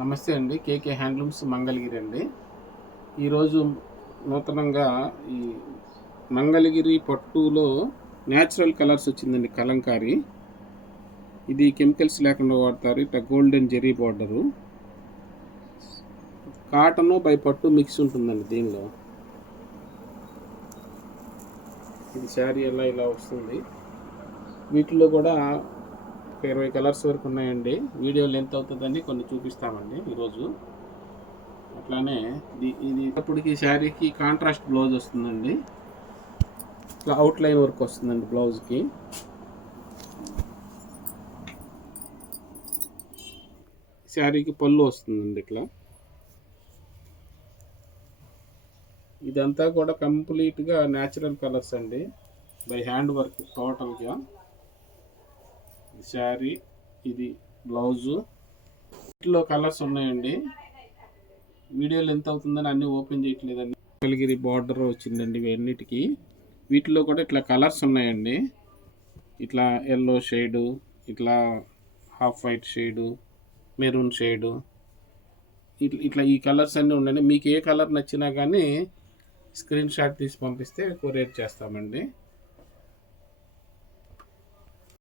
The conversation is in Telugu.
నమస్తే అండి. కేకే హ్యాండ్లూమ్స్ మంగళగిరి అండి. ఈరోజు నూతనంగా ఈ మంగళగిరి పట్టులో న్యాచురల్ కలర్స్ వచ్చిందండి. కలంకారీ ఇది కెమికల్స్ లేకుండా వాడతారు. ఇట్లా golden zari border, cotton by పట్టు మిక్స్ ఉంటుందండి దీనిలో. ఇది శారీ ఇలా వస్తుంది. వీటిలో కూడా 20 కలర్స్ వరకు ఉన్నాయండి. వీడియో లెంత్ అవుతుందని కొన్ని చూపిస్తామండి ఈరోజు. అట్లానే ఇది ఇప్పటికి శారీకి కాంట్రాస్ట్ బ్లౌజ్ వస్తుందండి. ఇట్లా అవుట్లైన్ వర్క్ వస్తుందండి బ్లౌజ్కి. శారీకి పళ్ళు వస్తుందండి ఇట్లా. ఇదంతా కూడా కంప్లీట్గా న్యాచురల్ కలర్స్ అండి, బై హ్యాండ్ వర్క్ టోటల్గా. శారీ, ఇది బ్లౌజు. వీటిలో కలర్స్ ఉన్నాయండి. వీడియోలు ఎంత అవుతుందని అన్నీ ఓపెన్ చేయట్లేదండి. మంగళగిరి బార్డర్ వచ్చిందండి ఇవన్నిటికీ. వీటిలో కూడా ఇట్లా కలర్స్ ఉన్నాయండి. ఇట్లా ఎల్లో షేడు, ఇట్లా half white shade, maroon shade, ఇట్లా ఈ కలర్స్ అన్నీ ఉండండి. మీకు ఏ కలర్ నచ్చినా కానీ స్క్రీన్ షాట్ తీసి పంపిస్తే కొరియర్ చేస్తామండి.